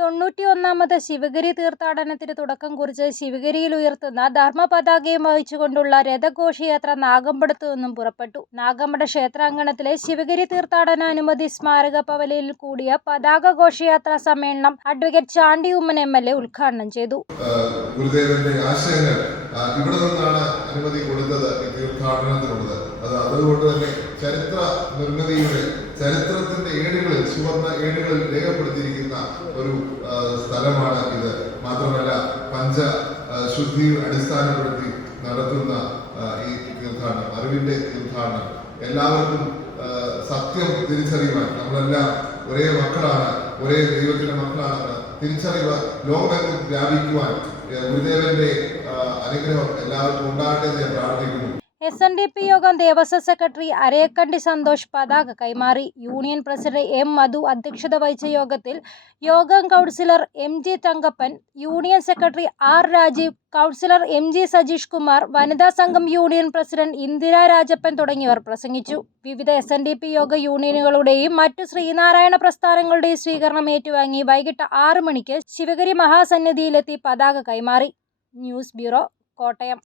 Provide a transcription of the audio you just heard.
തൊണ്ണൂറ്റി ഒന്നാമത് ശിവഗിരി തീർത്ഥാടനത്തിന് തുടക്കം കുറിച്ച് ശിവഗിരിയിൽ ഉയർത്തുന്ന ധർമ്മ പതാകയും വഹിച്ചുകൊണ്ടുള്ള രഥഘോഷയാത്ര നാഗമ്പടത്തു നിന്നും പുറപ്പെട്ടു. നാഗമ്പട ക്ഷേത്രാങ്കണത്തിലെ ശിവഗിരി തീർത്ഥാടന അനുമതി സ്മാരക പവലിയിൽ കൂടിയ പതാക ഘോഷയാത്ര സമ്മേളനം advocate Chandy Oommen M L A ഉദ്ഘാടനം ചെയ്തു. ഗുരുദേവന്റെ ആശയങ്ങൾ ഇവിടെ നിന്നാണ് അനുമതി കൊടുത്തത് ഈ തീർത്ഥാടനത്തിനുള്ളത്. അത് അതുകൊണ്ട് തന്നെ ചരിത്ര നിർമ്മിതിയുടെ ചരിത്രത്തിന്റെ ഏടുകളിൽ സുവർണ ഏടുകളിൽ രേഖപ്പെടുത്തിയിരിക്കുന്ന ഒരു സ്ഥലമാണ് ഇത്. മാത്രമല്ല പഞ്ച ശുദ്ധിയിൽ ശുദ്ധി അടിസ്ഥാനപ്പെടുത്തി നടത്തുന്ന ഈ തീർത്ഥാടനം അറിവിന്റെ തീർത്ഥാടനം. എല്ലാവർക്കും സത്യം തിരിച്ചറിയുവാൻ നമ്മളെല്ലാം ഒരേ മക്കളാണ് ഒരേ ദൈവത്തിന്റെ മക്കളാണെന്ന് തിരിച്ചറിവ് ലോകമെങ്ങും വ്യാപിക്കുവാൻ ഗുരുദേവന്റെ അനുഗ്രഹം എല്ലാവർക്കും ഉണ്ടാകട്ടെ എന്ന് ഞാൻ പ്രാർത്ഥിക്കുന്നു. എസ് എൻ ഡി പി യോഗം ദേവസ്വം സെക്രട്ടറി അരേക്കണ്ടി സന്തോഷ് പതാക കൈമാറി. യൂണിയൻ പ്രസിഡന്റ് എം മധു അധ്യക്ഷത വഹിച്ച യോഗത്തിൽ യോഗം councillor M G Thankappan union secretary R Rajeev councillor M G Sajeesh Kumar വനിതാ സംഘം യൂണിയൻ പ്രസിഡന്റ് ഇന്ദിര രാജപ്പൻ തുടങ്ങിയവർ പ്രസംഗിച്ചു. വിവിധ എസ് എൻ ഡി പി യോഗ യൂണിയനുകളുടെയും മറ്റു ശ്രീനാരായണ പ്രസ്ഥാനങ്ങളുടെയും സ്വീകരണം ഏറ്റുവാങ്ങി. വൈകിട്ട് ആറ് മണിക്ക് ശിവഗിരി മഹാസന്നിധിയിലെത്തി പതാക കൈമാറി. News bureau Kottayam.